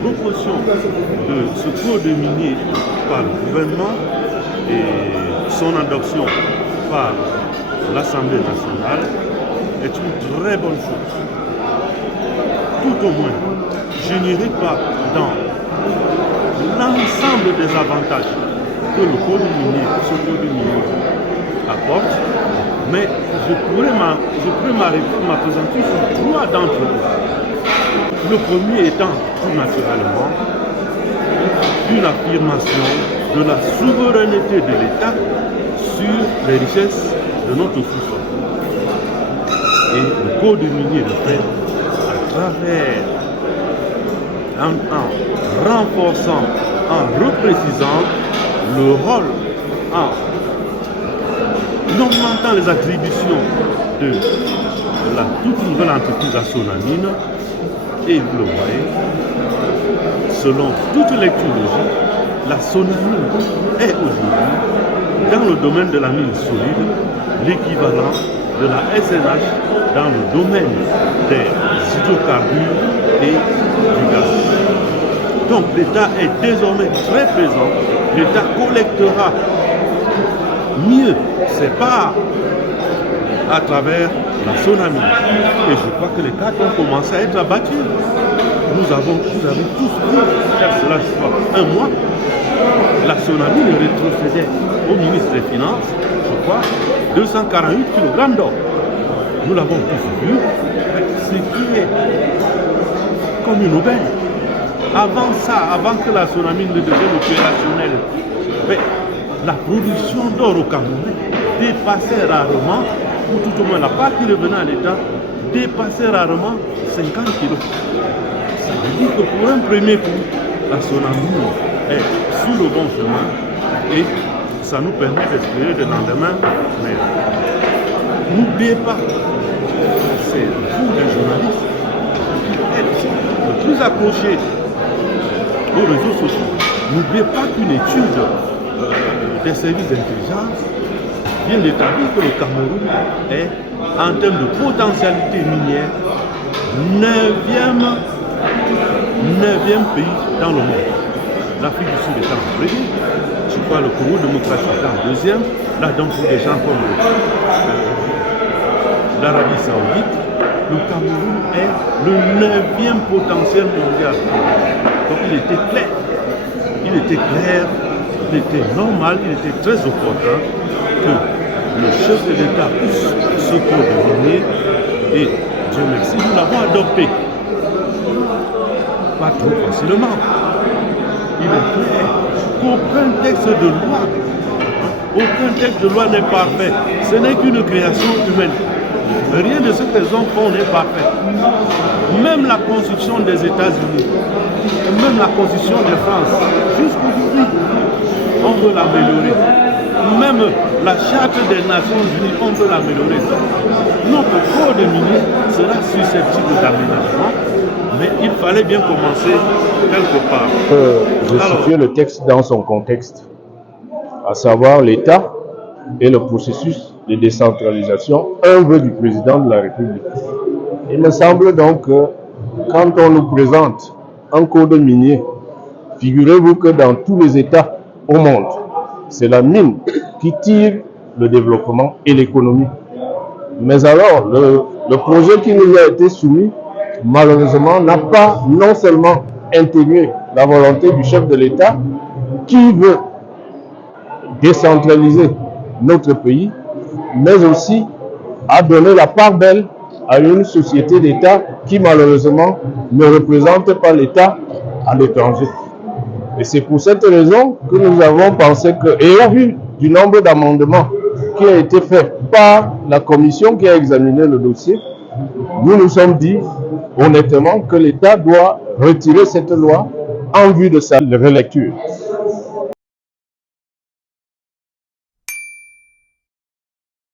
Proposition de ce code minier par le gouvernement et son adoption par l'Assemblée nationale est une très bonne chose. Tout au moins, je n'irai pas dans l'ensemble des avantages que le code minier, ce code minier apporte, mais je pourrais m'appesantir sur trois d'entre eux. Le premier étant tout naturellement une affirmation de la souveraineté de l'État sur les richesses de notre sous-sol. Et le code minier le fait à travers, en renforçant, en reprécisant le rôle, en augmentant les attributions de la toute nouvelle entreprise à Sonamine. Et vous le voyez, selon toute lecture logique, la Sonamine est aujourd'hui, dans le domaine de la mine solide, l'équivalent de la SNH dans le domaine des hydrocarbures et du gaz. Donc l'État est désormais très présent, l'État collectera mieux ses parts à travers la Sonamine. Et je crois que les cartes ont commencé à être abattues. Vous avez tous vu, faire cela, je crois, un mois, la Sonamine rétrocédait au ministre des Finances, je crois, 248 kg d'or. Nous l'avons tous vu, ce qui est comme une aubaine. Avant ça, avant que la Sonamine ne devienne opérationnelle, la production d'or au Cameroun dépassait rarement, ou tout au moins la part qui revenait à l'État, dépassait rarement 50 kg. Ça veut dire que pour un premier coup, la Sonamine est sur le bon chemin et ça nous permet d'espérer des lendemains meilleurs. N'oubliez pas, c'est vous les journalistes qui êtes le plus accrochés aux réseaux sociaux. N'oubliez pas qu'une étude des services d'intelligence vient d'établir que le Cameroun est, en termes de potentialité minière, 9e pays dans le monde. L'Afrique du Sud est en premier, je crois le Congo démocratique est en deuxième, là donc pour des gens comme l'Arabie Saoudite, le Cameroun est le 9e potentiel mondial. Donc il était clair, il était normal, il était très opportun que le chef de l'État pousse ce code minier et Dieu merci, nous l'avons adopté. Pas trop facilement. Il est clair qu'aucun texte de loi n'est parfait. Ce n'est qu'une création humaine. Rien de ce que les hommes font n'est parfait. Même la constitution des États-Unis, même la constitution de France, jusqu'aujourd'hui, on veut l'améliorer. Même la charte des Nations Unies, on veut l'améliorer. Notre code minier sera susceptible d'aménagement, mais il fallait bien commencer quelque part. Je situe le texte dans son contexte, à savoir l'État et le processus de décentralisation, un vœu du président de la République. Il me semble donc que quand on nous présente un code minier, figurez-vous que dans tous les États au monde, c'est la mine qui tire le développement et l'économie. Mais alors, le projet qui nous a été soumis, malheureusement, n'a pas non seulement intégré la volonté du chef de l'État qui veut décentraliser notre pays, mais aussi a donné la part belle à une société d'État qui malheureusement ne représente pas l'État à l'étranger. Et c'est pour cette raison que nous avons pensé que, et au vu du nombre d'amendements qui a été fait par la commission qui a examiné le dossier, nous nous sommes dit honnêtement que l'État doit retirer cette loi en vue de sa relecture.